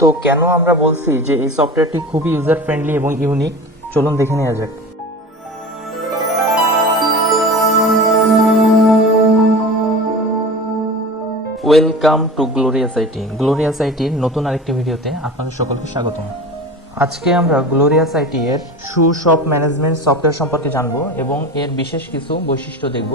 তো কেন আমরা বলছি যে এই সফটওয়্যারটি খুবই ইউজার ফ্রেন্ডলি এবং ইউনিক চলুন দেখে নেওয়া যাক। Welcome to Glorious IT Glorious আইটির নতুন আরেকটি ভিডিওতে আপনাদের সকলকে স্বাগতম। আজকে আমরা গ্লোরিয়াস আইটি এর শু শপ ম্যানেজমেন্ট সফটওয়্যার সম্পর্কে জানব এবং এর বিশেষ কিছু বৈশিষ্ট্য দেখব,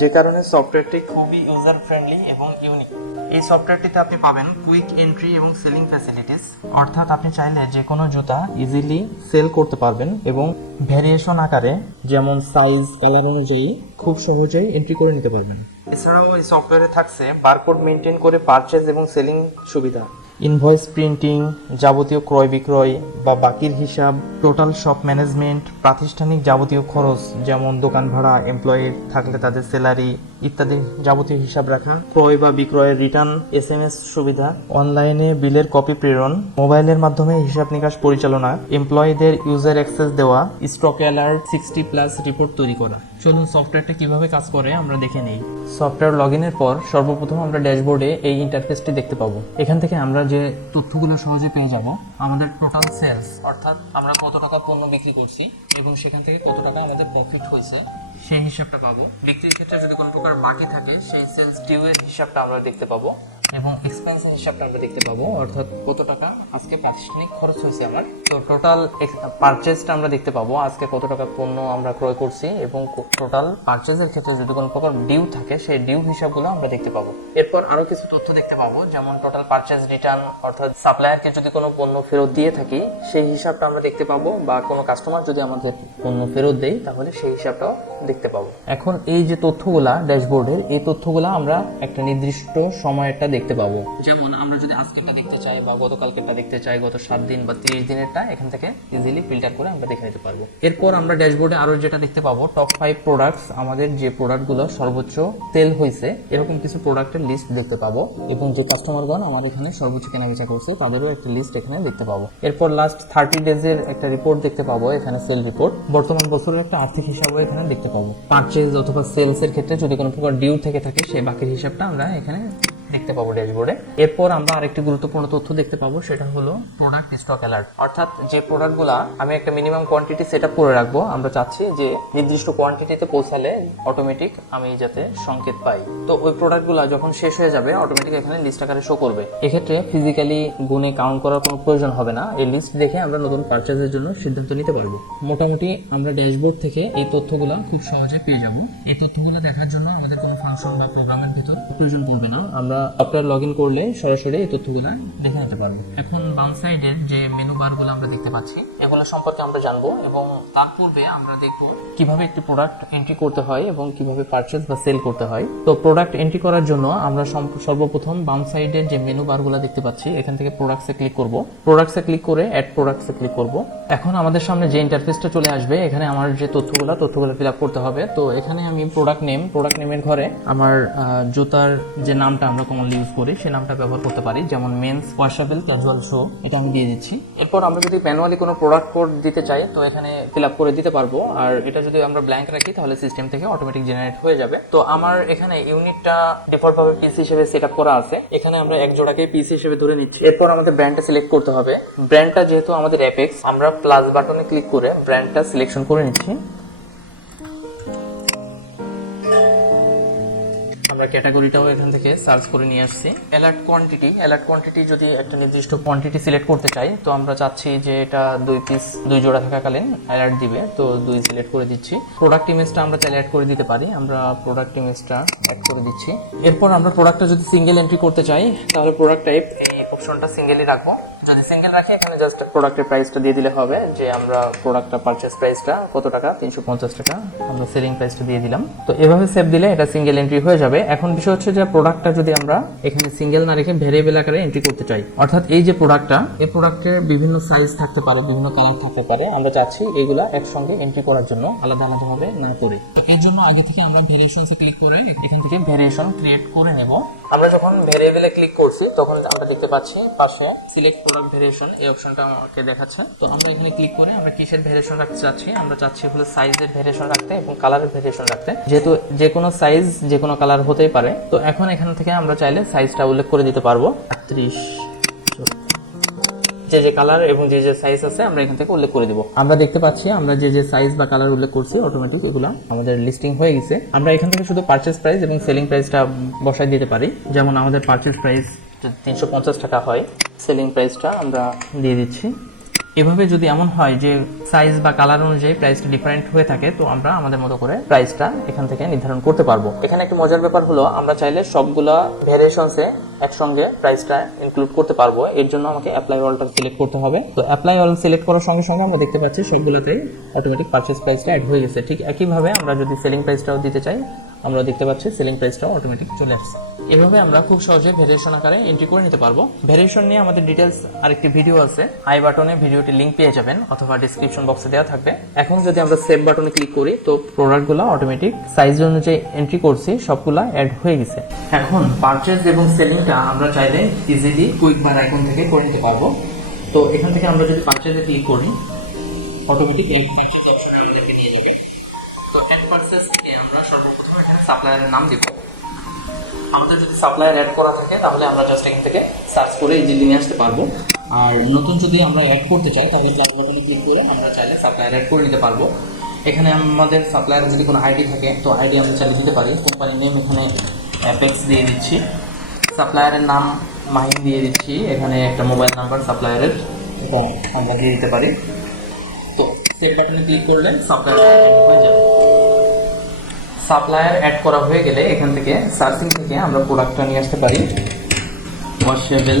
যে কারণে সফটওয়্যারটি খুবই ইউজার ফ্রেন্ডলি এবং ইউনিক এই সফটওয়্যারটিতে আপনি পাবেন কুইক এন্ট্রি এবং সেলিং ফ্যাসিলিটিস অর্থাৎ আপনি চাইলে যে কোনো জুতা ইজিলি সেল করতে পারবেন এবং ভ্যারিয়েশন আকারে যেমন সাইজ কালার অনুযায়ী খুব সহজেই এন্ট্রি করে নিতে পারবেন। এছাড়াও এই সফটওয়্যারে থাকছে বারকোড মেনটেন করে পারচেজ এবং সেলিং সুবিধা। ইনভয়েস প্রিন্টিং, যাবতীয় ক্রয় বিক্রয় বা বাকির হিসাব, টোটাল শপ ম্যানেজমেন্ট, প্রাতিষ্ঠানিক যাবতীয় খরচ, যেমন দোকান ভাড়া এমপ্লয়ি থাকলে তাদের স্যালারি ইত্যাদি যাবতীয় হিসাব রাখা, ক্রয় বা বিক্রয়ের রিটার্ন এস এম এস সুবিধা, অনলাইনে বিলের কপি প্রেরণ, মোবাইলের মাধ্যমে হিসাব নিকাশ পরিচালনা এমপ্লয়ীদের ইউজার অ্যাক্সেস দেওয়া stock alert sixty plus report তৈরি করা। চলুন সফটওয়্যারটা কীভাবে কাজ করে আমরা দেখে নেই। সফটওয়্যার লগ ইনের পর সর্বপ্রথম আমরা ড্যাশবোর্ডে এই ইন্টারফেসটি দেখতে পাবো। এখান থেকে আমরা যে তথ্যগুলো সহজে পেয়ে যাব, আমাদের টোটাল সেলস অর্থাৎ আমরা কত টাকা পণ্য বিক্রি করছি এবং সেখান থেকে কত টাকা আমাদের প্রফিট হয়েছে, সেই হিসাবটা পাবো। বিক্রির ক্ষেত্রে যদি কোনো প্রকার বাকি থাকে, সেই সেলস ডিউ এর হিসাবটা আমরা দেখতে পাবো। এবং এক্সপেন্সের হিসাবটা আমরা দেখতে পাবো, অর্থাৎ কত টাকা আজকে প্রাতিষ্ঠানিক খরচ হয়েছে আমার। তো টোটাল পারচেজটা আমরা দেখতে পাবো, আজকে কত টাকা পণ্য আমরা ক্রয় করছি এবং টোটাল পারচেজের ক্ষেত্রে যদি কোনো প্রকার ডিউ থাকে, সেই ডিউ হিসাবগুলো আমরা দেখতে পাবো। এরপর আরও কিছু তথ্য দেখতে পাবো, যেমন টোটাল পারচেজ রিটার্ন অর্থাৎ সাপ্লায়ারকে যদি কোনো পণ্য ফেরত দিয়ে থাকি, সেই হিসাবটা আমরা দেখতে পাবো, বা কোনো কাস্টমার যদি আমাদের পণ্য ফেরত দেয়, তাহলে সেই হিসাবটাও দেখতে পাবো। এখন এই যে তথ্যগুলা ড্যাশবোর্ডের এই তথ্যগুলা আমরা একটা নির্দিষ্ট সময়টা দেখতে পাবো। যেমন আমরা যদি আজকেরটা দেখতে চাই বা গতকালকেরটা দেখতে চাই, গত সাত দিন বা তিরিশ দিনেরটা, এখান থেকে ইজিলি ফিল্টার করে আমরা দেখে নিতে পারব। এরপর আমরা ড্যাশবোর্ডে আরও যেটা দেখতে পাবো টপ ফাইভ প্রোডাক্টস আমাদের যে প্রোডাক্টগুলো সর্বোচ্চ তেল হয়েছে এরকম কিছু প্রোডাক্টের লিস্ট দেখতে পাবো। এবং যে কাস্টমারগণ আমার এখানে সর্বোচ্চ কেনাবেচা করছে, তাদেরও একটা লিস্ট এখানে দেখতে পাবো। এরপর লাস্ট থার্টি ডেজের একটা রিপোর্ট দেখতে পাবো, এখানে সেল রিপোর্ট বর্তমান বছরের একটা আর্থিক হিসাবও এখানে দেখতে পাবো। পারচেজ অথবা সেলস এর ক্ষেত্রে যদি কোনো প্রকার ডিউ থেকে থাকে সেই বাকির হিসাবটা আমরা এখানে দেখতে পাবো ড্যাশবোর্ডে। এরপর আমরা আরেকটি গুরুত্বপূর্ণ তথ্য দেখতে পাবো, সেটা হলো প্রোডাক্ট স্টক অ্যালার্ট অর্থাৎ যে প্রোডাক্টগুলা আমি একটা মিনিমাম কোয়ান্টিটি সেট আপ করে রাখব, আমরা চাচ্ছি যে নির্দিষ্ট কোয়ান্টিটিতে পৌঁছালে অটোমেটিক আমি যাতে সংকেত পাই। তো ওই প্রোডাক্টগুলা যখন শেষ হয়ে যাবে অটোমেটিক এখানে লিস্ট আকারে শো করবে। এক্ষেত্রে ফিজিক্যালি গুণে কাউন্ট করার কোনো প্রয়োজন হবে না। এই লিস্ট দেখে আমরা নতুন পারচেজের জন্য সিদ্ধান্ত নিতে পারব। মোটামুটি আমরা ড্যাশবোর্ড থেকে এই তথ্যগুলো খুব সহজে পেয়ে যাব। এই তথ্যগুলো দেখার জন্য আমাদের কোনো ফাংশন বা প্রোগ্রামের ভেতর প্রয়োজন পড়বে না। আমরা সফটওয়্যার লগ ইন করলে সরাসরি এই তথ্যগুলো দেখে নিতে পারব এখন বাম সাইডের যে মেনু বারগুলো আমরা দেখতে পাচ্ছি, এগুলো সম্পর্কে আমরা জানব এবং তার পূর্বে আমরা দেখব কীভাবে একটি প্রোডাক্ট এন্ট্রি করতে হয় এবং কীভাবে পারচেজ বা সেল করতে হয়। তো প্রোডাক্ট এন্ট্রি করার জন্য আমরা সর্বপ্রথম বাম সাইডের যে মেনু বারগুলো দেখতে পাচ্ছি, এখান থেকে প্রোডাক্টসে ক্লিক করব। প্রোডাক্টসে ক্লিক করে অ্যাড প্রোডাক্টসে ক্লিক করব। এখন আমাদের সামনে যে ইন্টারফেসটা চলে আসবে, এখানে আমার যে তথ্যগুলো তথ্যগুলো ফিল আপ করতে হবে। তো এখানে আমি প্রোডাক্ট নেম প্রোডাক্ট নেমের ঘরে আমার জুতার যে নামটা আমরা কমনলি ইউজ করি সেই নামটা ব্যবহার করতে পারি, যেমন মেন্স ওয়াশাবেল ক্যাজুয়াল শো এটা আমি দিয়ে দিচ্ছি। এরপর আমরা যদি ম্যানুয়ালি কোনো প্রোডাক্ট কোড দিতে চাই, তো এখানে ফিল আপ করে দিতে পারব। আর এটা যদি আমরা ব্ল্যাঙ্ক রাখি, তাহলে সিস্টেম থেকে অটোমেটিক জেনারেট হয়ে যাবে। তো আমার এখানে ইউনিটটা ডিফল্ট ভাবে পিসি হিসেবে সেট আপ করা আছে। এখানে আমরা এক জোড়াকে পিসি হিসেবে ধরে নিচ্ছি। এরপর আমাদের ব্র্যান্ডটা সিলেক্ট করতে হবে। ব্র্যান্ডটা যেহেতু আমাদের অ্যাপেক্স আমরা প্লাস বাটনে ক্লিক করে ব্র্যান্ডটা সিলেকশন করে নিচ্ছি। আমরা ক্যাটাগরিটাও এখান থেকে সার্চ করে নিয়ে আসছি। অ্যালার্ট কোয়ান্টিটি অ্যালার্ট কোয়ান্টিটি যদি একটা নির্দিষ্ট কোয়ান্টিটি সিলেক্ট করতে চাই, তো আমরা চাচ্ছি যে এটা দুই পিস দুই জোড়া থাকাকালীন অ্যালার্ট দিবে, তো দুই সিলেক্ট করে দিচ্ছি। প্রোডাক্ট ইমেজটা আমরা চাইলে অ্যাড করে দিতে পারি। আমরা প্রোডাক্ট ইমেজটা অ্যাড করে দিচ্ছি। এরপর আমরা প্রোডাক্টটা যদি সিঙ্গেল এন্ট্রি করতে চাই, তাহলে প্রোডাক্ট টাইপ এই অপশনটা সিঙ্গেলই রাখব। যদি সিঙ্গেল রাখি, এখানে জাস্ট প্রোডাক্টের প্রাইসটা দিয়ে দিলে হবে যে আমরা প্রোডাক্টটা পারচেস প্রাইসটা কত টাকা? তিনশো পঞ্চাশ টাকা। আমরা সেলিং প্রাইসটা দিয়ে দিলাম। তো এভাবে সেভ দিলে এটা সিঙ্গেল এন্ট্রি হয়ে যাবে। এখন বিষয় হচ্ছে যে প্রোডাক্টটা যদি আমরা এখানে সিঙ্গেল না রেখে ভেরিয়েবল আকারে এন্ট্রি করতে চাই, অর্থাৎ এই যে প্রোডাক্টটা এই প্রোডাক্টের বিভিন্ন সাইজ থাকতে পারে, বিভিন্ন কালার থাকতে পারে, আমরা চাচ্ছি এইগুলা একসঙ্গে এন্ট্রি করার জন্য আলাদা আলাদা ভাবে না করে। তো এর জন্য আগে থেকে আমরা ভেরিয়েশনসে ক্লিক করে এখান থেকে ভেরিয়েশন ক্রিয়েট করে নেব। আমরা যখন ভেরিয়েবলে ক্লিক করছি, তখন আমরা দেখতে পাচ্ছি পাশে সিলেক্ট প্রোডাক্ট ভেরিয়েশন এই অপশনটা আমাকে দেখাচ্ছে। তো আমরা এখানে ক্লিক করে আমরা কিসের ভেরিয়েশন রাখতে চাচ্ছি? আমরা চাচ্ছি হলো সাইজের ভেরিয়েশন রাখতে এবং কালারের ভেরিয়েশন রাখতে। যেহেতু যে কোনো সাইজ যে কোনো কালার হতেই পারে, তো এখন এখান থেকে আমরা চাইলে সাইজটা উল্লেখ করে দিতে পারব। আটত্রিশ যে যে কালার এবং যে যে সাইজ আছে আমরা এখান থেকে উল্লেখ করে দিব। আমরা দেখতে পাচ্ছি আমরা যে যে সাইজ বা কালার উল্লেখ করছি অটোমেটিক এগুলো আমাদের লিস্টিং হয়ে গেছে। আমরা এখান থেকে শুধু পারচেস প্রাইস এবং সেলিং প্রাইসটা বসাই দিতে পারি। যেমন আমাদের পারচেস প্রাইস তিনশো পঞ্চাশ টাকা হয়। সেলিং প্রাইসটা আমরা দিয়ে দিচ্ছি। এভাবে যদি এমন হয় যে সাইজ বা কালার অনুযায়ী প্রাইসটা ডিফারেন্ট হয়ে থাকে তো আমরা আমাদের মতো করে প্রাইসটা এখান থেকে নির্ধারণ করতে পারব। এখানে একটা মজার ব্যাপার হলো আমরা চাইলে সবগুলা ভ্যারিয়েশনসে একসঙ্গে প্রাইসটা ইনক্লুড করতে পারব। এর জন্য আমাকে অ্যাপ্লাই অলটা সিলেক্ট করতে হবে। তো অ্যাপ্লাই অল সিলেক্ট করার সঙ্গে সঙ্গে আমরা দেখতে পাচ্ছি সবগুলোতেই অটোমেটিক পারচেস প্রাইসটা অ্যাড হয়ে গেছে। ঠিক একইভাবে আমরা যদি সেলিং প্রাইসটাও দিতে চাই আমরা দেখতে পাচ্ছি সেলিং প্রাইসটাও অটোমেটিক চলে আসছে। এভাবে আমরা খুব সহজে ভেরিয়েশন আকারে এন্ট্রি করে নিতে পারব। ভেরিয়েশন নিয়ে আমাদের ডিটেলস আরেকটি ভিডিও আছে। আই বাটনে ভিডিওটি লিঙ্ক পেয়ে যাবেন অথবা ডিসক্রিপশন বক্সে দেওয়া থাকবে। এখন যদি আমরা সেভ বাটনে ক্লিক করি, তো প্রোডাক্টগুলো অটোমেটিক সাইজ অনুযায়ী এন্ট্রি করছি, সবগুলা অ্যাড হয়ে গেছে। এখন পারচেজ এবং সেলিংটা আমরা চাইলে ইজিলি কুইক বার আইকন থেকে করে নিতে পারব। তো এখান থেকে আমরা যদি পারচেজে ক্লিক করি অটোমেটিক এই নিয়ে যাবে তো অ্যাড পারচেজ আমরা সর্বপ্রথম এখানে সাপ্লায়ারের নাম দিব। আমাদের যদি সাপ্লায়ার অ্যাড করা থাকে, তাহলে আমরা জাস্ট এখান থেকে সার্চ করে ইজিলি নিয়ে আসতে পারব। আর নতুন যদি আমরা অ্যাড করতে চাই, তাহলে বাটনে ক্লিক করে আমরা চাইলে সাপ্লায়ার অ্যাড করে নিতে পারব। এখানে আমাদের সাপ্লায়ারের যদি কোনো আইডি থাকে, তো আইডি আমরা চাইলে দিতে পারি। কোম্পানির নেম এখানে অ্যাপেক্স দিয়ে দিচ্ছি। সাপ্লায়ারের নাম মাহিন দিয়ে দিচ্ছি। এখানে একটা মোবাইল নাম্বার সাপ্লায়ারের এবং আমরা দিয়ে দিতে পারি। তো সেভ বাটনে ক্লিক করলে সাপ্লায়ার হয়ে যাবে। সাপ্লায়ার অ্যাড করা হয়ে গেলে এখান থেকে সার্চিং থেকে আমরা প্রোডাক্টটা নিয়ে আসতে পারি। ওয়াশেবেল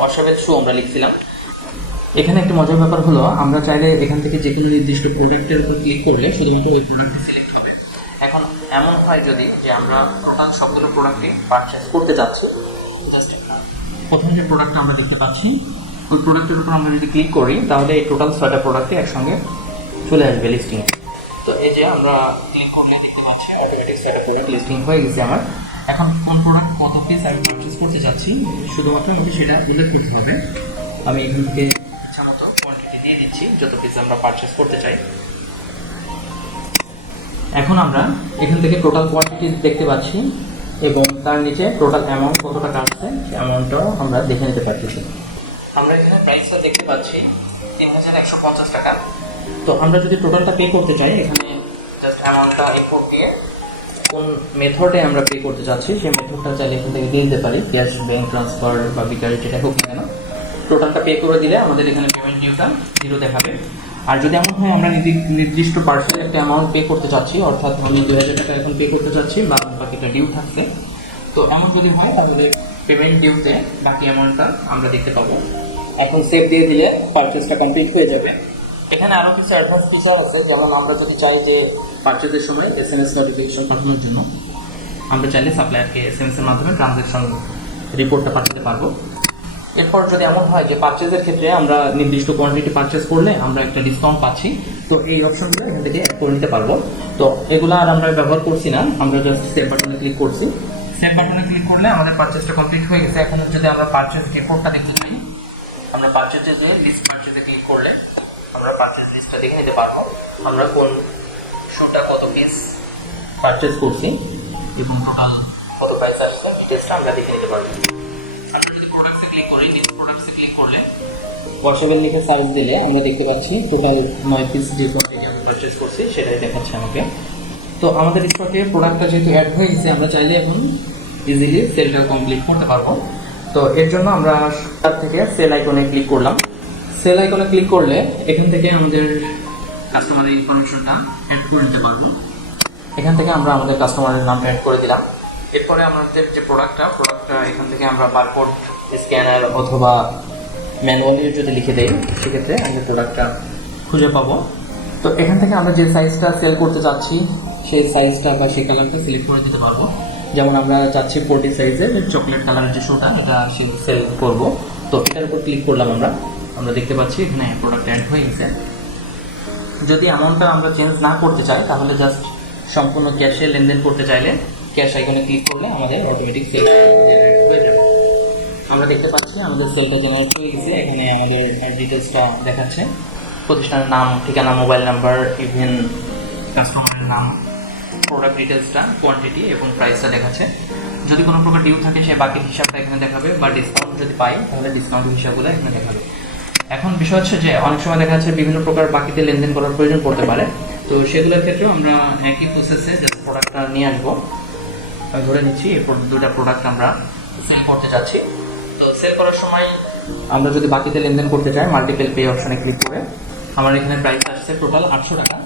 ওয়াশেবেল শু আমরা লিখছিলাম। এখানে একটা মজার ব্যাপার হলো, আমরা চাইলে এখান থেকে যে কোনো নির্দিষ্ট প্রোডাক্টের উপর ক্লিক করলে শুধুমাত্র ওই প্রোডাক্টটি সিলেক্ট হবে। এখন এমন হয় যদি যে আমরা টোটাল সবগুলো প্রোডাক্টই পারচেস করতে জাস্ট প্রথম যে প্রোডাক্টটা আমরা দেখতে পাচ্ছি, ওই প্রোডাক্টের উপর আমরা যদি ক্লিক করি, তাহলে এই টোটাল ছয়টা প্রোডাক্টই একসঙ্গে চলে আসবে লিস্টিংয়ে তো এই যে আমরা ক্লিক করলে দেখতে পাচ্ছি অটোমেটিক সেটা প্রোডাক্ট লিস্টিং হয়ে গেছে আমার। এখন কোন প্রোডাক্ট কত পিস আমি পারচেস করতে চাচ্ছি শুধুমাত্র আমাকে সেটা উল্লেখ করতে হবে। আমি এগুলোকে ইচ্ছা মতো কোয়ান্টিটি দিয়ে দিচ্ছি যত পিস আমরা পারচেস করতে চাই। এখন আমরা এখান থেকে টোটাল কোয়ান্টিটি দেখতে পাচ্ছি এবং তার নিচে টোটাল অ্যামাউন্ট কত টাকা আসছে সেই অ্যামাউন্টটাও আমরা দেখে নিতে পারতেছি। আমরা এখানে প্রাইসটা দেখতে পাচ্ছি তিন হাজার একশো পঞ্চাশ টাকা। তো আমরা যদি টোটালটা পে করতে চাই, এখানে জাস্ট অ্যামাউন্টটা ইম্পোর্ট দিয়ে কোন মেথডে আমরা পে করতে চাচ্ছি, সেই মেথডটা চাইলে এখান থেকে দিয়ে দিতে পারি ক্যাশ ব্যাঙ্ক ট্রান্সফার বা বিকাশ, যেটা হোক না কেন। টোটালটা পে করে দিলে আমাদের এখানে পেমেন্ট ডিউটা জিরো দেখাবে। আর যদি এমন হয়, আমরা নির্দি- নির্দিষ্ট পার্সেল একটা অ্যামাউন্ট পে করতে চাচ্ছি, অর্থাৎ আমি দু হাজার টাকা এখন পে করতে চাচ্ছি, বা বাকিটা ডিউ থাকছে। তো এমন যদি হয়, তাহলে পেমেন্ট ডিউতে বাকি অ্যামাউন্টটা আমরা দেখতে পাবো। এখন সেভ দিয়ে দিলে পারচেসটা কমপ্লিট হয়ে যাবে। এখানে আরও কিছু অ্যাডভান্স ফিচার আছে, যেমন আমরা যদি চাই যে পারচেজের সময় এস এম এস নোটিফিকেশন পাঠানোর জন্য, আমরা চাইলে সাপ্লায়ারকে এস এম এস এর মাধ্যমে ট্রানজ্যাকশন রিপোর্টটা পাঠাতে পারব। এরপর যদি এমন হয় যে পারচেজের ক্ষেত্রে আমরা নির্দিষ্ট কোয়ান্টিটি পারচেজ করলে আমরা একটা ডিসকাউন্ট পাচ্ছি, তো এই অপশনগুলো এখান থেকে অ্যাড করে নিতে পারব। তো এগুলো আর আমরা ব্যবহার করছি না, আমরা জাস্ট সেভ বাটনে ক্লিক করছি। সেভ বাটনে ক্লিক করলে আমাদের পারচেজটা কমপ্লিট হয়ে গেছে। এখন যদি আমরা পারচেজ রিপোর্টটা দেখতে চাই আমরা পারচেজে যে লিস্ট পারচেজে ক্লিক করলে আমরা পারচেজ লিস্টটা দেখে নিতে পারব। আমরা কোন শোটা কত পিস পারচেজ করছি এবং টোটাল কত প্রাইস আসছে ডিটেলসটা আমরা দেখে নিতে পারব। আমরা যদি প্রোডাক্টসে ক্লিক করি নিউ প্রোডাক্টসে ক্লিক করলে ওয়াশেবল লিখে সার্চ দিলে আমরা দেখতে পাচ্ছি টোটাল নয় পিস যে কোয়ান্টিটি আমি পারচেজ করছি, সেটাই দেখাচ্ছে আমাকে। তো আমাদের স্টকে প্রোডাক্টটা যেহেতু অ্যাড হয়ে গেছে, আমরা চাইলে এখন ইজিলি সেলটা কমপ্লিট করতে পারব। তো এর জন্য আমরা তার থেকে সেল আইকনে ক্লিক করলাম। সেল আইকনে ক্লিক করলে এখান থেকে আমাদের কাস্টমারের ইনফরমেশনটা অ্যাড করে নিতে পারব। এখান থেকে আমরা আমাদের কাস্টমারের নাম অ্যাড করে দিলাম। এরপরে আমাদের যে প্রোডাক্টটা প্রোডাক্টটা এখান থেকে আমরা বারকোড স্ক্যানার অথবা ম্যানুয়ালি যদি লিখে দেই সেক্ষেত্রে আমাদের প্রোডাক্টটা খুঁজে পাবো। তো এখান থেকে আমরা যে সাইজটা সেল করতে চাচ্ছি সেই সাইজটা বা সেই কালারটা সিলেক্ট করে দিতে পারব। যেমন আমরা চাচ্ছি ফোর্টি সাইজের চকলেট কালারের যে শোটা এটা সেল করব। তো এটার উপর ক্লিক করলাম আমরা। আমরা দেখতে পাচ্ছি এখানে প্রোডাক্ট অ্যাড হয়ে গেছে যদি অ্যামাউন্টটা আমরা চেঞ্জ না করতে চাই, তাহলে জাস্ট সম্পূর্ণ ক্যাশে লেনদেন করতে চাইলে ক্যাশ আইকনে ক্লিক করলে আমাদের অটোমেটিক সেল হয়ে যাবে। আমরা দেখতে পাচ্ছি আমাদের সেলটা জেনারেট হয়ে গেছে। এখানে আমাদের ডিটেলসটা দেখাচ্ছে। প্রতিষ্ঠানের নাম, ঠিকানা মোবাইল নাম্বার ইভেন কাস্টমারের নাম প্রোডাক্ট ডিটেলসটা কোয়ান্টিটি এবং প্রাইসটা দেখাচ্ছে। যদি কোনো প্রকার ডিউ থাকে, সে বাকি হিসাবটা এখানে দেখাবে। বা ডিসকাউন্ট যদি পাই, তাহলে ডিসকাউন্ট হিসাবগুলো এখানে দেখাবে। এখন বিষয় হচ্ছে যে অনেক সময় দেখা যাচ্ছে বিভিন্ন প্রকার বাকিতে লেনদেন করার প্রয়োজন পড়তে পারে। তো সেগুলোর ক্ষেত্রেও আমরা একই প্রসেসে যে প্রোডাক্টটা নিয়ে আসব। আমি ধরে নিচ্ছি এই দুটা প্রোডাক্ট আমরা সেল করতে যাচ্ছি। তো সেল করার সময় আমরা যদি বাকিতে লেনদেন করতে চাই মাল্টিপল পে অপশনে ক্লিক করে, আমার এখানে প্রাইস আসছে টোটাল আটশো টাকা।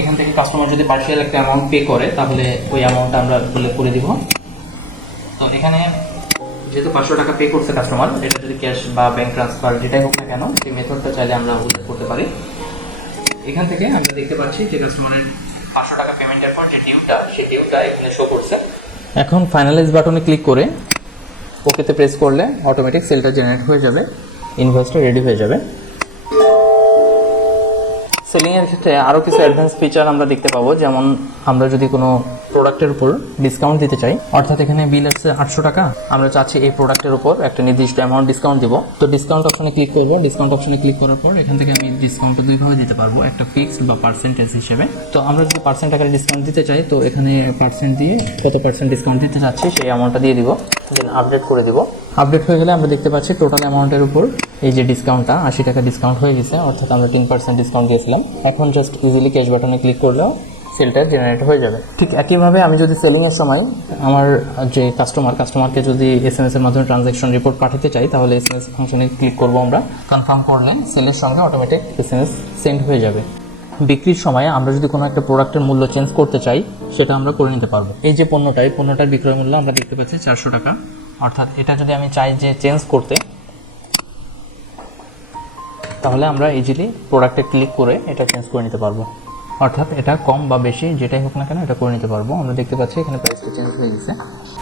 এখান থেকে কাস্টমার যদি পার্সিয়াল একটা অ্যামাউন্ট পে করে, তাহলে ওই অ্যামাউন্টটা আমরা বলে করে দিব। তো এখানে যেহেতু পাঁচশো টাকা পে করছে কাস্টমার এটা যদি ক্যাশ বা ব্যাংক ট্রান্সফার যেটাই হোক না কেন, সেই মেথডটা চাইলে আমরা উল্লেখ করতে পারি। এখান থেকে আমরা দেখতে পাচ্ছি যে কাস্টমারের পাঁচশো টাকা পেমেন্টের পর যে ডিউটা সেই ডিউটা এখানে শো করছে। এখন ফাইনালাইজ বাটনে ক্লিক করে ওকেতে প্রেস করলে অটোমেটিক সেলটা জেনারেট হয়ে যাবে ইনভয়েসটা রেডি হয়ে যাবে। সেলিং এর ক্ষেত্রে আরও কিছু অ্যাডভান্স ফিচার আমরা দেখতে পাবো। যেমন আমরা যদি কোনো প্রোডাক্টের উপর ডিসকাউন্ট দিতে চাই, অর্থাৎ এখানে বিল আসছে আটশো টাকা, আমরা চাচ্ছি এই প্রোডাক্টের উপর একটা নির্দিষ্ট অ্যামাউন্ট ডিসকাউন্ট দিব। তো ডিসকাউন্ট অপশনে ক্লিক করব। ডিসকাউন্ট অপশনে ক্লিক করার পর এখান থেকে আমি ডিসকাউন্টটা দুইভাবে দিতে পারব, একটা ফিক্সড বা পার্সেন্টেজ হিসেবে। তো আমরা যদি পার্সেন্ট আকারে ডিসকাউন্ট দিতে চাই, তো এখানে পার্সেন্ট দিয়ে কত পার্সেন্ট ডিসকাউন্ট দিতে চাচ্ছি, সেই অ্যামাউন্টটা দিয়ে দিব। দেন আপডেট করে দিব। আপডেট হয়ে গেলে আমরা দেখতে পাচ্ছি টোটাল অ্যামাউন্টের উপর এই যে ডিসকাউন্টটা আশি টাকা ডিসকাউন্ট হয়ে গেছে, অর্থাৎ আমরা তিন পার্সেন্ট ডিসকাউন্ট দিয়েছিলাম। এখন জাস্ট ইজিলি ক্যাশ বাটনে ক্লিক করলেও সেলটা জেনারেট হয়ে যাবে। ঠিক একইভাবে আমি যদি সেলিংয়ের সময় আমার যে কাস্টমার কাস্টমারকে যদি এস এম এর মাধ্যমে ট্রানজ্যাকশন রিপোর্ট পাঠাতে চাই, তাহলে এস এম এস ফাংশনে ক্লিক করব আমরা। কনফার্ম করলে সেলের সঙ্গে automatic S M S send হয়ে যাবে। বিক্রির সময় আমরা যদি কোনো একটা প্রোডাক্টের মূল্য চেঞ্জ করতে চাই, সেটা আমরা করে নিতে পারব। এই যে পণ্যটা, এই পণ্যটার বিক্রয় মূল্য আমরা দেখতে পাচ্ছি চারশো টাকা। অর্থাৎ এটা যদি আমি চাই যে চেঞ্জ করতে, তাহলে আমরা ইজিলি প্রোডাক্টে ক্লিক করে এটা চেঞ্জ করে নিতে পারব। অর্থাৎ এটা কম বা বেশি, যেটাই হোক না কেন এটা করে নিতে পারব। আমরা দেখতে পাচ্ছি এখানে প্রাইসটা চেঞ্জ হয়ে গেছে।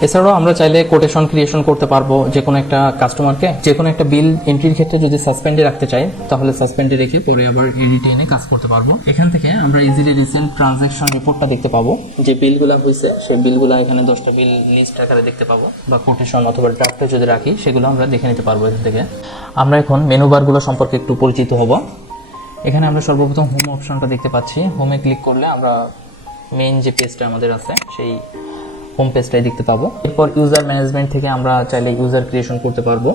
এছাড়াও আমরা চাইলে কোটেশন ক্রিয়েশন করতে পারব যে কোনো একটা কাস্টমারকে যে কোনো একটা বিল এন্ট্রির ক্ষেত্রে যদি সাসপেন্ডে রাখতে চাই, তাহলে সাসপেন্ডে রেখে পরে আবার এডিটে এনে কাজ করতে পারব। এখান থেকে আমরা ইজিলি রিসেন্ট ট্রানজ্যাকশন রিপোর্টটা দেখতে পাবো। যে বিলগুলো হয়েছে সেই বিলগুলো এখানে দশটা বিল লিস্ট আকারে দেখতে পাবো। বা কোটেশন অথবা ড্রাফটে যদি রাখি, সেগুলো আমরা দেখে নিতে পারব এখান থেকে। আমরা এখন মেনু বারগুলো সম্পর্কে একটু পরিচিত হব। এখানে আমরা সর্বপ্রথম হোম অপশনটা দেখতে পাচ্ছি। হোমে ক্লিক করলে আমরা মেন যে পেজটা আমাদের আছে, সেই হোম পেজটাই দেখতে পাবো। এরপর ইউজার ম্যানেজমেন্ট থেকে আমরা চাইলে ইউজার ক্রিয়েশন করতে পারব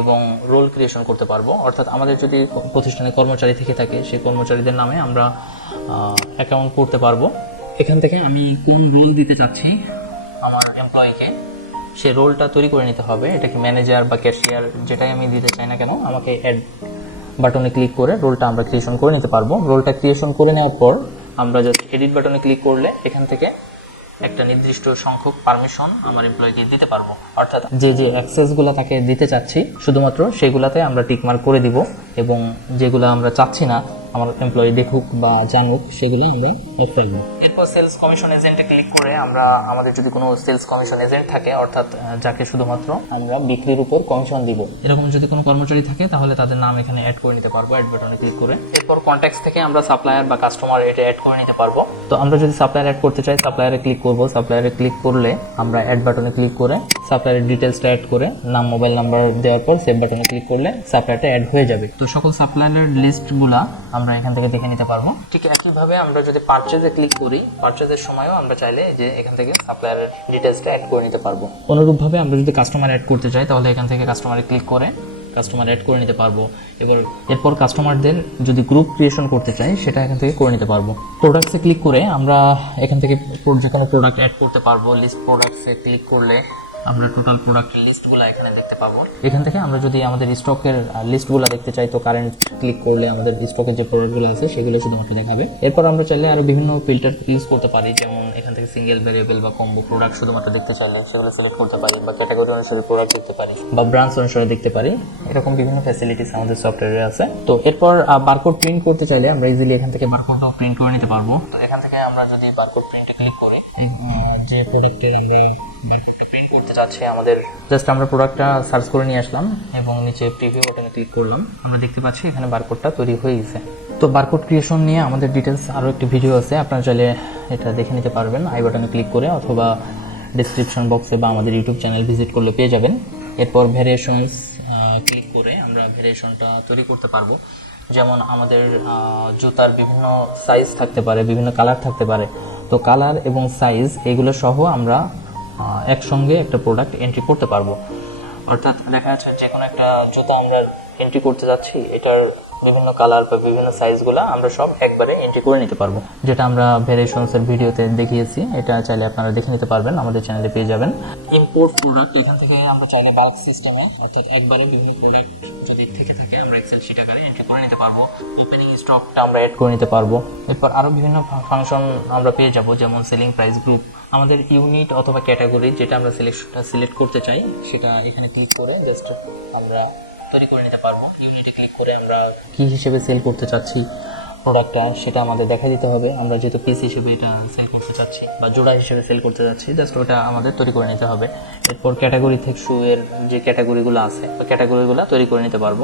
এবং রোল ক্রিয়েশন করতে পারব। অর্থাৎ আমাদের যদি প্রতিষ্ঠানে কর্মচারী থেকে থাকে, সেই কর্মচারীদের নামে আমরা অ্যাকাউন্ট করতে পারব। এখান থেকে আমি কোন রোল দিতে চাচ্ছি আমার এমপ্লয়িকে সে রোলটা তৈরি করে নিতে হবে। এটা কি ম্যানেজার বা ক্যাশিয়ার যেটাই আমি দিতে চাই না কেন, আমাকে অ্যাড বাটনে ক্লিক করে রোলটা আমরা ক্রিয়েশন করে নিতে পারব। রোলটা ক্রিয়েশন করে নেওয়ার পর আমরা জাস্ট এডিট বাটনে ক্লিক করলে এখান থেকে একটা নির্দিষ্ট সংখ্যক পারমিশন আমার এমপ্লয়িকে দিতে পারব। অর্থাৎ যে যে অ্যাক্সেসগুলো তাকে দিতে চাচ্ছি, শুধুমাত্র সেগুলাতে আমরা টিকমার্ক করে দিব এবং যেগুলো আমরা চাচ্ছি না আমার এমপ্লয়ি দেখুক বা জানুক সেগুলো আমরা রাখব এরপর সেলস কমিশন এজেন্টে ক্লিক করে আমরা আমাদের যদি কোনো সেলস কমিশন এজেন্ট থাকে অর্থাৎ যাকে শুধুমাত্র আমরা বিক্রির উপর কমিশন দিব। এরকম যদি কোনো কর্মচারী থাকে তাহলে তাদের নাম এখানে অ্যাড করে নিতে পারব অ্যাড বাটনে ক্লিক করে। এরপর কন্ট্যাক্টস থেকে আমরা সাপ্লায়ার বা কাস্টমার এটা অ্যাড করে নিতে পারব। তো আমরা যদি সাপ্লায়ার অ্যাড করতে চাই সাপ্লায়ারে ক্লিক করব। সাপ্লায়ারে ক্লিক করলে আমরা অ্যাড বাটনে ক্লিক করে সাপ্লায়ারের ডিটেলসটা অ্যাড করে নাম মোবাইল নাম্বার দেওয়ার পর সেভ বাটনে ক্লিক করলে সাপ্লায়ারটা অ্যাড হয়ে যাবে। তো সকল সাপ্লায়ারের লিস্টগুলা আমরা এখান থেকে দেখে নিতে পারব। ঠিক একইভাবে আমরা যদি পারচেজে ক্লিক করি পারচেজের সময়ও আমরা চাইলে যে এখান থেকে সাপ্লায়ারের ডিটেলসটা অ্যাড করে নিতে পারব। অনুরূপভাবে আমরা যদি কাস্টমার অ্যাড করতে চাই তাহলে এখান থেকে কাস্টমারে ক্লিক করে কাস্টমার অ্যাড করে নিতে পারব। এবার এরপর কাস্টমারদের যদি গ্রুপ ক্রিয়েশন করতে চাই সেটা এখান থেকে করে নিতে পারব। প্রোডাক্টসে ক্লিক করে আমরা এখান থেকে যে কোনো প্রোডাক্ট অ্যাড করতে পারব। লিস্ট প্রোডাক্টসে ক্লিক করলে আমরা টোটাল প্রোডাক্টের লিস্টগুলো এখানে দেখতে পাবো। এখান থেকে আমরা যদি আমাদের স্টকের লিস্টগুলো দেখতে চাই, তো কারেন্ট ক্লিক করলে আমাদের স্টকের যে প্রোডাক্টগুলো আছে, সেগুলো শুধুমাত্র দেখাবে। এরপর আমরা চাইলে আরও বিভিন্ন ফিল্টার ইউজ করতে পারি, যেমন এখান থেকে সিঙ্গেল ভেরিয়েবল বা কম্বো প্রোডাক্ট শুধুমাত্র দেখতে চাইলে সেগুলো সিলেক্ট করতে পারি, বা ক্যাটাগরি অনুসারে প্রোডাক্ট দেখতে পারি, বা ব্রাঞ্চ অনুসারে দেখতে পারি। এরকম বিভিন্ন ফ্যাসিলিটিস আমাদের সফটওয়্যারে আছে। তো এরপর বারকোড প্রিন্ট করতে চাইলে আমরা ইজিলি এখান থেকে বারকোডটাও প্রিন্ট করে নিতে পারব। তো এখান থেকে আমরা যদি বারকোড প্রিন্টে ক্লিক করি যে প্রোডাক্টের আমরা করতে চাচ্ছি আমাদের জাস্ট আমরা প্রোডাক্টটা সার্চ করে নিয়ে আসলাম এবং নিচে প্রিভিউ বাটনে ক্লিক করলাম। আমরা দেখতে পাচ্ছি এখানে বারকোডটা তৈরি হয়ে গেছে তো বারকোড ক্রিয়েশন নিয়ে আমাদের ডিটেলস আরও একটি ভিডিও আছে। আপনারা চাইলে এটা দেখে নিতে পারবেন আই বাটনে ক্লিক করে অথবা ডিসক্রিপশন বক্সে বা আমাদের ইউটিউব চ্যানেল ভিজিট করলে পেয়ে যাবেন। এরপর ভ্যারিয়েশনস ক্লিক করে আমরা ভ্যারিয়েশনটা তৈরি করতে পারব। যেমন আমাদের জুতার বিভিন্ন সাইজ থাকতে পারে, বিভিন্ন কালার থাকতে পারে। তো কালার এবং সাইজ এগুলো সহ আমরা একসঙ্গে একটা প্রোডাক্ট এন্ট্রি করতে পারব। অর্থাৎ দেখা যাচ্ছে যে কোনো একটা জুতো আমরা এন্ট্রি করতে যাচ্ছি, এটার বিভিন্ন কালার বা বিভিন্ন সাইজগুলো আমরা সব একবারে এন্ট্রি করে নিতে পারব। যেটা আমরা ভেরিয়েশনসের ভিডিওতে দেখিয়েছি এটা চাইলে আপনারা দেখে নিতে পারবেন আমাদের চ্যানেলে পেয়ে যাবেন। ইম্পোর্ট প্রোডাক্ট এখান থেকে আমরা চাইলে বাল্ক সিস্টেমে অর্থাৎ একবারে বিভিন্ন প্রোডাক্ট যদি থেকে থাকে আমরা এক্সেল শিট আকারে এন্ট্রি করে নিতে পারব। ওপেনিং স্টকটা আমরা অ্যাড করে নিতে পারব। এরপর আরও বিভিন্ন ফাংশন আমরা পেয়ে যাব যেমন সেলিং প্রাইস গ্রুপ আমাদের ইউনিট অথবা ক্যাটাগরি যেটা আমরা সিলেকশনটা সিলেক্ট করতে চাই সেটা এখানে ক্লিক করে জাস্ট আমরা তৈরি করে নিতে পারব। ইউনিটে ক্লিক করে আমরা কী হিসেবে সেল করতে চাচ্ছি প্রোডাক্টটা সেটা আমাদের দেখা দিতে হবে। আমরা যেহেতু পিস হিসেবে এটা সেল করতে চাচ্ছি বা জোড়া হিসেবে সেল করতে চাচ্ছি জাস্ট ওটা আমাদের তৈরি করে নিতে হবে। এরপর ক্যাটাগরি থেকে শু এর যে ক্যাটাগরিগুলো আছে, ওই ক্যাটাগরিগুলো তৈরি করে নিতে পারব।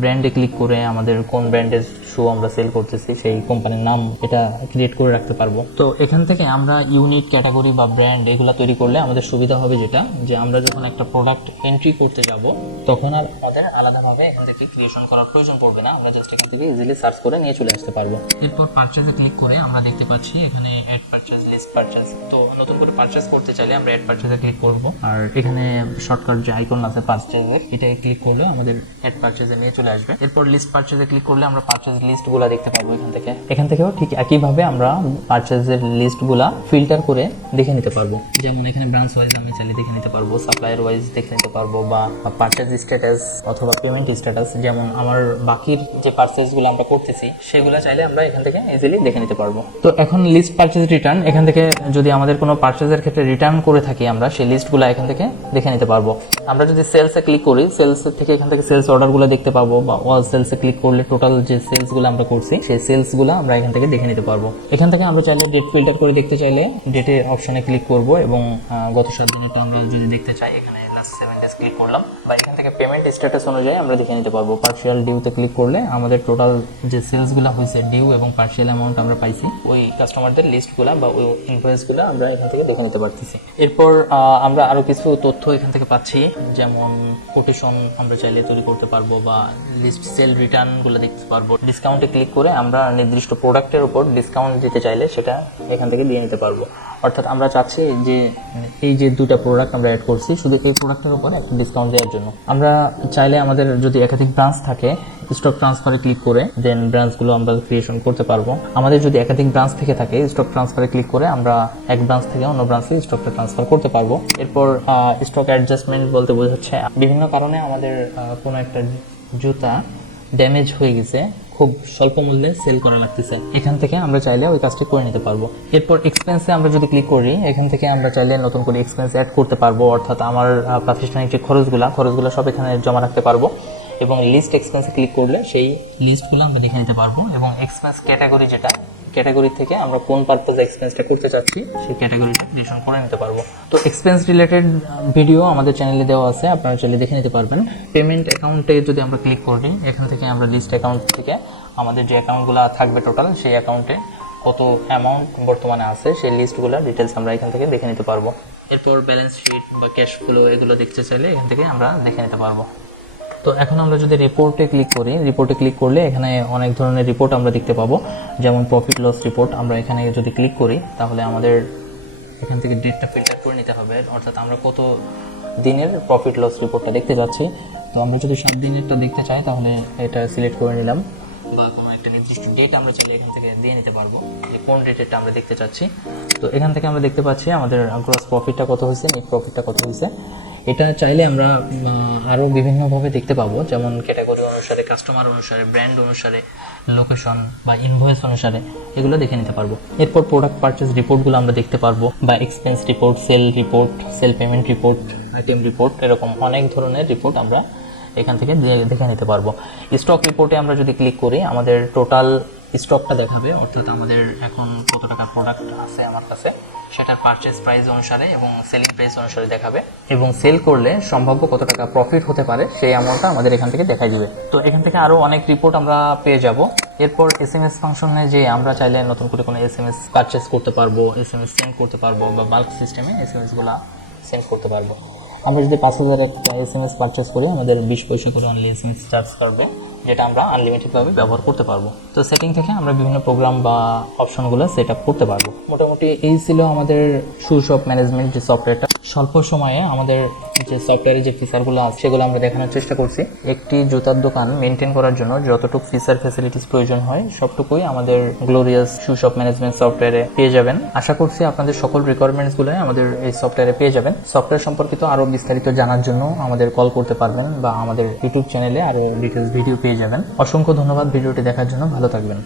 ব্র্যান্ডে ক্লিক করে আমাদের কোন ব্র্যান্ডের শু আমরা সেল করতেছি, সেই কোম্পানির নাম এটা ক্রিয়েট করে রাখতে পারব। তো এখান থেকে আমরা ইউনিট ক্যাটাগরি বা ব্র্যান্ড এগুলো তৈরি করলে আমাদের সুবিধা হবে যেটা, যে আমরা যখন একটা প্রোডাক্ট এন্ট্রি করতে যাব, তখন আর আমাদের আলাদাভাবে এখান থেকে ক্রিয়েশন করার প্রয়োজন পড়বে না। আমরা জাস্ট এখান থেকে ইজিলি সার্চ করে নিয়ে চলে আসতে পারব। এরপর পারচেজে ক্লিক করে আমরা দেখতে পাচ্ছি এখানে অ্যাড পারচেজ লিস্ট পারচেজ তো নতুন করে পারচেজ করতে চাইলে আমরা অ্যাড পারচেজে ক্লিক করব। আর এখানে শর্টকাট যে আইকন আছে পারচেজের এটাই ক্লিক করলে আমাদের অ্যাড পারচেজে নিয়ে চলে আসবে। এরপর লিস্ট পারচেজে ক্লিক করলে আমরা পারচেজ লিস্টগুলো দেখতে পাবো এখান থেকে। এখান থেকেও ঠিক একইভাবে আমরা পারচেজের লিস্টগুলা ফিল্টার করে দেখে নিতে পারব। যেমন এখানে ব্রাঞ্চ ওয়াইজ আমি চাইলে দেখে নিতে পারব সাপ্লায়ার ওয়াইজ দেখে নিতে পারব বা পারচেজ স্ট্যাটাস অথবা পেমেন্ট স্ট্যাটাস যেমন আমার বাকির যে পারচেজগুলো আমরা করতেছি, সেগুলো চাইলে আমরা এখান থেকে ইজিলি দেখে নিতে পারব। তো এখন লিস্ট পারচেজ রিটার্ন এখান থেকে যদি আমাদের কোনো পারচেজের ক্ষেত্রে রিটার্ন করে থাকি আমরা, সেই লিস্টগুলো এখান থেকে দেখে নিতে পারব। আমরা যদি সেলসে ক্লিক করি সেলস থেকে এখান থেকে সেলস অর্ডারগুলো দেখতে পাবো বা অল সেলসে ক্লিক করলে টোটাল যে সেলসগুলো আমরা করছি, সেই সেলসগুলো আমরা এখান থেকে দেখে নিতে পারব। এখান থেকে আমরা চাইলে ডেট ফিল্টার করে দেখতে চাইলে ডেটের অপশনে ক্লিক করব এবং গত সাত দিনেরটা আমরা যদি দেখতে চাই এখানে সেভেন ডেজ ক্লিক করলাম। বা এখান থেকে পেমেন্ট স্ট্যাটাস অনুযায়ী আমরা দেখে নিতে পারব। পার্সিয়াল ডিউতে ক্লিক করলে আমাদের টোটাল যে সেলসগুলো হয়েছে ডিউ এবং পার্সিয়াল অ্যামাউন্ট আমরা পাইছি, ওই কাস্টমারদের লিস্টগুলো বা ওই ইনভয়েসগুলো আমরা এখান থেকে দেখে নিতে পারতেছি। এরপর আমরা আরও কিছু তথ্য এখান থেকে পাচ্ছি। যেমন কোটেশন আমরা চাইলে তৈরি করতে পারব বা লিস্ট সেল রিটার্নগুলো দেখতে পারব। ডিসকাউন্টে ক্লিক করে আমরা নির্দিষ্ট প্রোডাক্টের উপর ডিসকাউন্ট দিতে চাইলে সেটা এখান থেকে দিয়ে নিতে পারব। অর্থাৎ আমরা চাচ্ছি যে, এই যে দুটা প্রোডাক্ট আমরা অ্যাড করছি, শুধু এই প্রোডাক্টের উপর একটা ডিসকাউন্ট দেওয়ার জন্য। আমরা চাইলে আমাদের যদি একাধিক ব্রাঞ্চ থাকে স্টক ট্রান্সফারে ক্লিক করে দেন ব্রাঞ্চগুলো আমরা ক্রিয়েশন করতে পারব। আমাদের যদি একাধিক ব্রাঞ্চ থেকে থাকে স্টক ট্রান্সফারে ক্লিক করে আমরা এক ব্রাঞ্চ থেকে অন্য ব্রাঞ্চে স্টকটা ট্রান্সফার করতে পারব। এরপর স্টক অ্যাডজাস্টমেন্ট বলতে বোঝাচ্ছে, বিভিন্ন কারণে আমাদের কোনো একটা জুতা ড্যামেজ হয়ে গেছে। খুব স্বল্প মূল্যে সেল করা লাগতেছে। এখান থেকে আমরা চাইলে ওই কাজটি করে নিতে পারব। এরপর এক্সপেন্সে আমরা যদি ক্লিক করি, এখান থেকে আমরা চাইলে নতুন করে এক্সপেন্স অ্যাড করতে পারব। অর্থাৎ আমার প্রাতিষ্ঠানিক যে খরচগুলো খরচগুলো সব এখানে জমা রাখতে পারব। এবং লিস্ট এক্সপেন্সে ক্লিক করলে সেই লিস্টগুলো আমরা দেখে নিতে পারব এবং এক্সপেন্স ক্যাটাগরি যেটা ক্যাটাগরি থেকে আমরা কোন পারপাসে এক্সপেন্সটা করতে চাচ্ছি, সেই ক্যাটাগরিটা ক্রিয়েশন করে নিতে পারব। তো এক্সপেন্স রিলেটেড ভিডিও আমাদের চ্যানেলে দেওয়া আছে, আপনারা চাইলে দেখে নিতে পারবেন। পেমেন্ট অ্যাকাউন্টে যদি আমরা ক্লিক করি, এখান থেকে আমরা লিস্ট অ্যাকাউন্ট থেকে আমাদের যে অ্যাকাউন্টগুলো থাকবে টোটাল সেই অ্যাকাউন্টে কত অ্যামাউন্ট বর্তমানে আছে, সেই লিস্টগুলো ডিটেলস আমরা এখান থেকে দেখে নিতে পারব। এরপর ব্যালেন্স শিট বা ক্যাশ ফ্লো এগুলো দেখতে চাইলে এখান থেকে আমরা দেখে নিতে পারব। তো এখন আমরা যদি রিপোর্টে ক্লিক করি রিপোর্টে ক্লিক করলে এখানে অনেক ধরনের রিপোর্ট আমরা দেখতে পাবো। যেমন প্রফিট লস রিপোর্ট আমরা এখানে যদি ক্লিক করি, তাহলে আমাদের এখান থেকে ডেটটা ফিল্টার করে নিতে হবে। অর্থাৎ আমরা কত দিনের প্রফিট লস রিপোর্টটা দেখতে যাচ্ছি। তো আমরা যদি সাত দিনেরটা দেখতে চাই, তাহলে এটা সিলেক্ট করে নিলাম। বা কোনো একটা নির্দিষ্ট ডেট আমরা চাইলে এখান থেকে দিয়ে নিতে পারব। যে কোন ডেটেরটা আমরা দেখতে চাচ্ছি। তো এখান থেকে আমরা দেখতে পাচ্ছি আমাদের গ্রস প্রফিটটা কত হয়েছে নেট প্রফিটটা কত হয়েছে। এটা চাইলে আমরা আরও বিভিন্নভাবে দেখতে পাবো। যেমন ক্যাটাগরি অনুসারে কাস্টমার অনুসারে ব্র্যান্ড অনুসারে লোকেশন বা ইনভয়েস অনুসারে এগুলো দেখে নিতে পারব। এরপর প্রোডাক্ট পারচেস রিপোর্টগুলো আমরা দেখতে পারব বা expense report sale report sale payment report item report এরকম অনেক ধরনের রিপোর্ট আমরা এখান থেকে দেখে নিতে পারব। স্টক রিপোর্টে আমরা যদি ক্লিক করি, আমাদের টোটাল স্টকটা দেখাবে, অর্থাৎ আমাদের এখন কত টাকার প্রোডাক্ট আছে আমার কাছে, সেটার পারচেস প্রাইস অনুসারে এবং সেলিং প্রাইস অনুসারে দেখাবে। এবং সেল করলে সম্ভাব্য কত টাকা প্রফিট হতে পারে, সেই অ্যামাউন্টটা আমাদের এখান থেকে দেখাই দিবে। তো এখান থেকে আরও অনেক রিপোর্ট আমরা পেয়ে যাব। এরপর এস এম এস ফাংশনে যে আমরা চাইলে নতুন করে কোনো এস এম এস পারচেস করতে পারব এস এম এস সেন্ড করতে পারব, বা বাল্ক সিস্টেমে এস এম এসগুলো সেন্ড করতে পারব। আমরা যদি পাঁচ হাজার একটা এস এম এস পারচেস করি, আমাদের বিশ পয়সা করে only S M S charge করবে। যেটা আমরা আনলিমিটেডভাবে ব্যবহার করতে পারব। তো সেটিং থেকে আমরা বিভিন্ন প্রোগ্রাম বা অপশনগুলো সেট আপ করতে পারব। মোটামুটি এই ছিল আমাদের সুশপ ম্যানেজমেন্ট যে সফটওয়্যারটা স্বল্প সময়ে আমাদের যে সফটওয়্যারের যে ফিচারগুলো আছে, সেগুলো আমরা দেখানোর চেষ্টা করছি। একটি জুতার দোকান মেনটেন করার জন্য যতটুকু ফিচার ফ্যাসিলিটিস প্রয়োজন হয়, সবটুকুই আমাদের গ্লোরিয়াস শু শপ ম্যানেজমেন্ট সফটওয়্যারে পেয়ে যাবেন। আশা করছি আপনাদের সকল রিকোয়ারমেন্টসগুলো আমাদের এই সফটওয়্যারে পেয়ে যাবেন। সফটওয়্যার সম্পর্কিত আরও বিস্তারিত জানার জন্য আমাদের কল করতে পারবেন বা আমাদের ইউটিউব চ্যানেলে আরও ডিটেলস ভিডিও পেয়ে যাবেন। অসংখ্য ধন্যবাদ ভিডিওটি দেখার জন্য। ভালো থাকবেন।